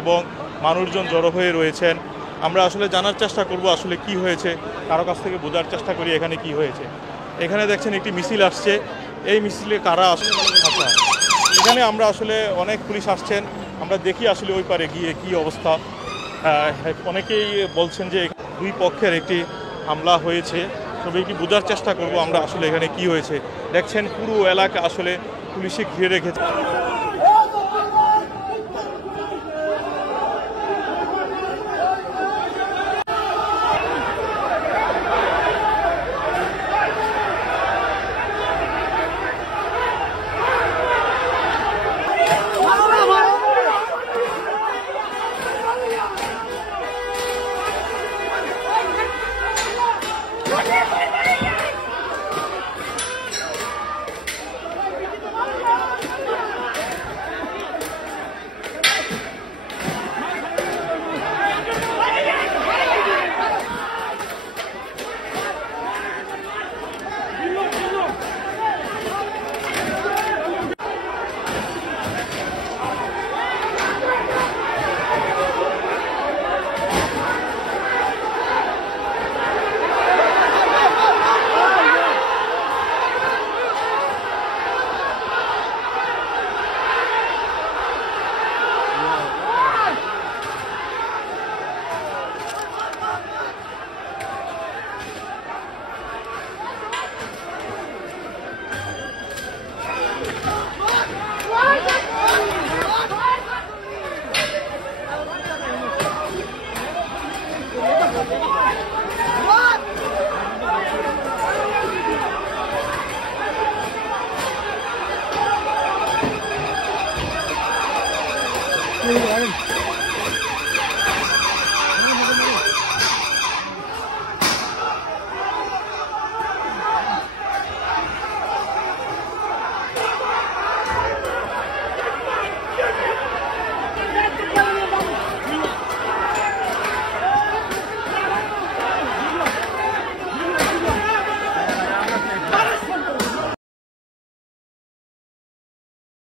এবং মানুষজন জড়ো হয়ে রয়েছেন। আমরা আসলে জানার চেষ্টা করব আসলে কি হয়েছে, কারো কাছ থেকে বোঝার চেষ্টা করি এখানে কি হয়েছে। এখানে দেখছেন একটি মিছিল আসছে, এই মিছিলে কারা আসলে আচ্ছা এখানে আমরা আসলে অনেক পুলিশ আসছেন, আমরা দেখি আসলে ওই পারে গিয়ে কি অবস্থা। অনেকেই বলছেন যে দুই পক্ষের একটি হামলা হয়েছে, তবে একটি বোঝার চেষ্টা করব আমরা আসলে এখানে কি হয়েছে। দেখছেন পুরো এলাকা আসলে পুলিশে ঘিরে রেখেছে।